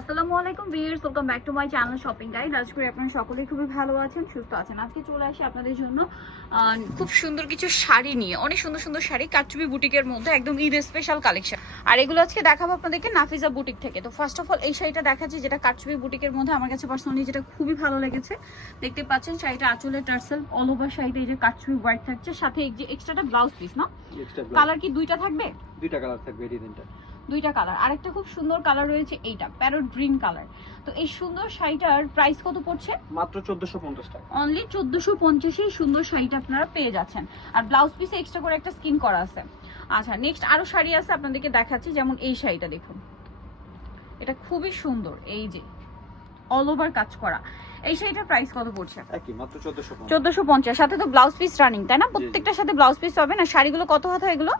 আসসালামু আলাইকুম viewers, welcome back to my channel shopping guide. আজ করে আপনারা সকলেই খুবই ভালো আছেন, সুস্থ আছেন। আজকে চলে আসি আপনাদের জন্য খুব সুন্দর কিছু শাড়ি নিয়ে, অনেক সুন্দর সুন্দর শাড়ি কারচুপি বুটিকের মধ্যে, একদম ঈদ স্পেশাল কালেকশন। আর এগুলো আজকে দেখাবো আপনাদেরকে নাফিজা বুটিক থেকে। তো ফার্স্ট অফ অল এই শাড়িটা দেখাচ্ছি, যেটা কারচুপি বুটিকের মধ্যে আমার কাছে পার্সোনালি যেটা খুবই ভালো লেগেছে। দেখতে পাচ্ছেন শাড়িটা আঁচলের টার্সেল, অল ওভার শাড়িতে এই যে কারচুপি ওয়ার্ক থাকছে, সাথে এই যে এক্সট্রাটা ব্লাউজ পিস না। কালার কি দুইটা থাকবে? দুইটা কালার থাকবে, এই তিনটা দুইটা কালার। আরেকটা খুব সুন্দর কালার রয়েছে, এইটা প্যারট গ্রিন কালার। তো এই সুন্দর শাড়িটার প্রাইস কত পড়ছে? মাত্র 1450 টাকা। অনলি 1450 এই সুন্দর শাড়িটা আপনারা পেয়ে যাচ্ছেন। আর ব্লাউজ পিসে এক্সট্রা করে একটা স্কিন করা আছে। আচ্ছা, নেক্সট আরো শাড়ি আছে আপনাদেরকে দেখাচ্ছি, যেমন এই শাড়িটা দেখুন, এটা খুবই সুন্দর, এই যে অল ওভার কাজ করা। এই শাড়িটার প্রাইস কত পড়ছে? একই মাত্র 1450। সাথে তো ব্লাউজ পিস রানিং, তাই না? প্রত্যেকটার সাথে ব্লাউজ পিস পাবেন। আর শাড়িগুলো কত হাত হয় এগুলো?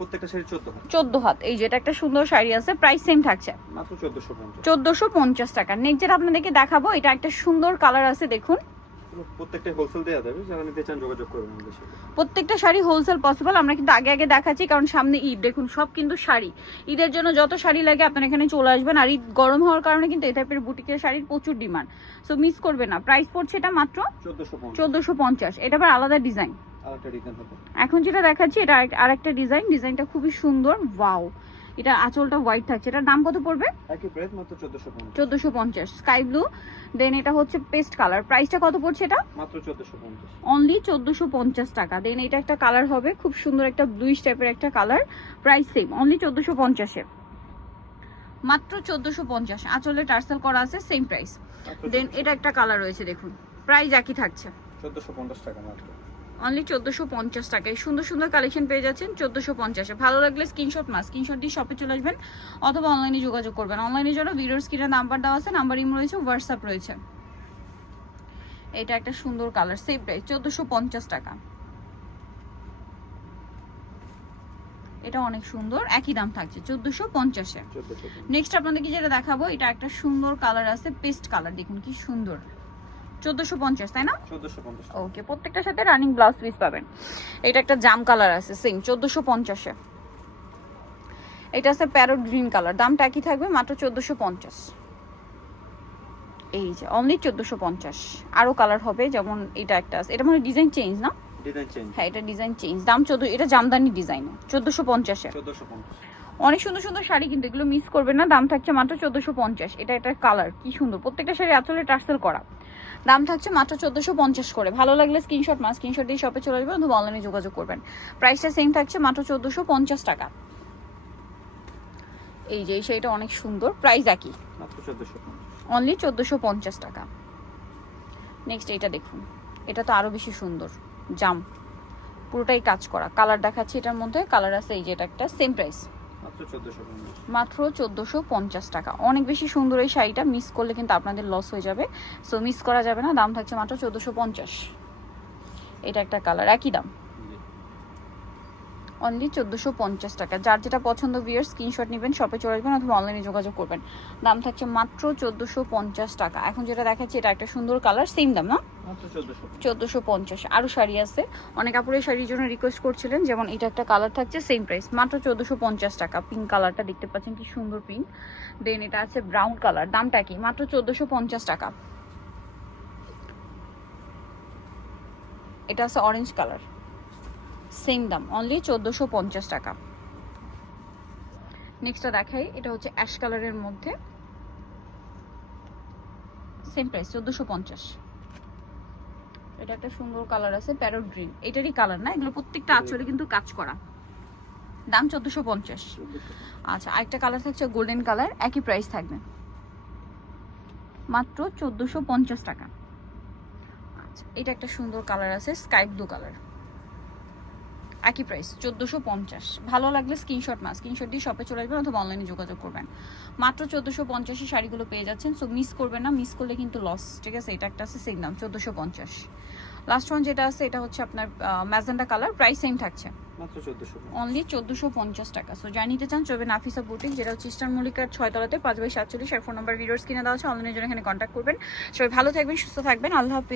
প্রত্যেকটা শাড়ি 14 হাত। এই যে এটা একটা সুন্দর শাড়ি আছে, প্রাইস সেম থাকছে মাত্র 1450। 1450 টাকা। নেক্সট যেটা আপনাদেরকে দেখাবো, এটা একটা সুন্দর কালার আছে, দেখুন। প্রত্যেকটা হোলসেল দেয়া যাবে, যারা নিতে চান যোগাযোগ করবেন আমাদের সাথে। প্রত্যেকটা শাড়ি হোলসেল পসিবল। আমরা কিন্তু আগে আগে দেখাচ্ছি, কারণ সামনে ঈদ, দেখুন সব কিন্তু শাড়ি। ঈদের জন্য যত শাড়ি লাগে আপনারা এখানে চলে আসবেন। আর ঈদ গরম হওয়ার কারণে কিন্তু এই টাইপের বুটিকের শাড়ির প্রচুর ডিমান্ড, সো মিস করবে না। প্রাইস পড়ছে এটা মাত্র 1450। এটা আবার আলাদা ডিজাইন। এখন যেটা দেখাচ্ছি এটা আরেকটা ডিজাইন, ডিজাইনটা খুবই সুন্দর, ওয়াও। এটা আঁচলটা হোয়াইট থাকছে। এটার দাম কত পড়বে? একই প্রাইস মাত্র 1450। 1450 স্কাই ব্লু। দেন এটা হচ্ছে পেস্ট কালার, প্রাইসটা কত পড়ছে এটা? মাত্র 1450। অনলি 1450 টাকা। দেন এটা একটা কালার হবে, খুব সুন্দর একটা ব্লুইশ টাইপের একটা কালার, প্রাইস সেম অনলি 1450 মাত্র 1450। আঁচলে টার্সেল করা আছে, সেম প্রাইস। দেন এটা একটা কালার রয়েছে, দেখুন প্রাইস একই থাকছে 1450 টাকা মাত্র। অনলি 1450 টাকায় সুন্দর সুন্দর কালেকশন পেয়ে যাচ্ছেন 1450-এ। ভালো লাগলে স্ক্রিনশট দিয়ে শপে চলে আসবেন, অথবা অনলাইনে যোগাযোগ করবেন। অনলাইনের জন্য ভিডিওর স্ক্রিনে নাম্বার দেওয়া আছে, নাম্বার ইমো রয়েছে, হোয়াটসঅ্যাপ রয়েছে। এটা একটা সুন্দর কালার, সেম প্রাইস 1450 টাকা। এটা অনেক সুন্দর, একই দাম থাকছে 1450-এ। নেক্সট আপনাদেরকে যেটা দেখাবো, এটা একটা সুন্দর কালার আছে, পেস্ট কালার, দেখুন কি সুন্দর। 1450, তাই না? 1450। ওকে, প্রত্যেকটার সাথে রানিং ব্লাউজ পিস পাবেন। এটা একটা জাম কালার আছে, সেম 1450-এ। এটা আছে প্যারট গ্রিন কালার, দামটা একই থাকবে মাত্র 1450। এই যে অনলি 1450। আরো কালার হবে, যেমন এটা একটা আছে, এটা মানে ডিজাইন চেঞ্জ না? Design change. হ্যাঁ, এটা ডিজাইন চেঞ্জ। দাম 14, এটা জামদানি ডিজাইন, 1450-এ। 1450। অনেক সুন্দর সুন্দর শাড়ি, কিন্তু এগুলো মিস করবেন না। দাম থাকছে মাত্র 1450। এটা একটা কালার, কি সুন্দর, প্রত্যেকটা শাড়ি আঁচলে টার্সেল করা। দাম থাকছে মাত্র 1450 করে। ভালো লাগলে স্ক্রিনশট দিয়ে শপে চলে আসবেন, অথবা অনলাইনে যোগাযোগ করবেন। প্রাইসটা সেম থাকছে মাত্র 1450 টাকা। এই যে এই শাড়িটা অনেক সুন্দর, প্রাইস একই মাত্র 1450। অনলি 1450 টাকা। নেক্সট এটা দেখুন, এটা তো আরো বেশি সুন্দর, জাম পুরোটাই কাজ করা। কালার দেখাচ্ছি, এটার মধ্যে কালার আছে, এই যে এটা একটা, সেম প্রাইস মাত্র 1450 টাকা। অনেক বেশি সুন্দর এই শাড়িটা, মিস করলে কিন্তু আপনাদের লস হয়ে যাবে, সো মিস করা যাবে না। দাম থাকছে মাত্র 1450। এটা একটা কালার, একই দাম অনলি 1450 টাকা। যার যেটা পছন্দ ভিউয়ার্স স্ক্রিনশট নেবেন, শপে চলে আসবেন, অথবা অনলাইনে যোগাযোগ করবেন। দাম থাকছে মাত্র 1450 টাকা। এখন যেটা দেখাচ্ছি, এটা একটা সুন্দর কালার, সেম দাম না? 1450। আরো শাড়ি আছে, অনেক আপুরে শাড়ির জন্য রিকোয়েস্ট করছিলেন, যেমন এটা একটা কালার থাকছে, সেম প্রাইস মাত্র 1450 টাকা। পিঙ্ক কালারটা দেখতে পাচ্ছেন, কি সুন্দর পিঙ্ক। দেন এটা আছে ব্রাউন কালার, দামটা কি? মাত্র 1450 টাকা। এটা আছে অরেঞ্জ কালার, সেম দাম অনলি 1450 টাকা। নেক্সটটা দেখাই, এটা হচ্ছে অ্যাশ কালারের মধ্যে, সেম প্রাইস 1450। এটা একটা সুন্দর কালার আছে, প্যারট গ্রিন, এটারই কালার না, এগুলো প্রত্যেকটা আঁচলে কিন্তু কাজ করা। দাম 1450। আচ্ছা, আরেকটা কালার থাকছে গোল্ডেন কালার, একই প্রাইস থাকবে মাত্র 1450 টাকা। আচ্ছা, এটা একটা সুন্দর কালার আছে, স্কাই ব্লু কালার, একই প্রাইস 1450। ভালো লাগলে স্ক্রিনশট দিয়ে শপে চলে আসবেন, অথবা অনলাইনে যোগাযোগ করবেন। মাত্র 1450 শাড়িগুলো পেয়ে যাচ্ছেন, সো মিস করবেন না, মিস করলে কিন্তু লস, ঠিক আছে? এটা একটা আছে, সেম দাম 1450। লাস্ট ওয়ান যেটা আছে, এটা হচ্ছে আপনার ম্যাজেন্ডা কালার, প্রাইস সেম থাকছে অনলি 1450 টাকা। সো যাই নিতে চান, চলবে নাফিসা বুটিক, যেটা হচ্ছে ইস্টার্ন মল্লিকার 6 তলাতে 5/47। আর ফোন নাম্বার ভিডিওস কিনে দেওয়া আছে, অনলাইনের জন্য এখানে কন্ট্যাক্ট করবেন। সবাই ভালো থাকবেন, সুস্থ থাকবেন, আল্লাহ হাফেজ।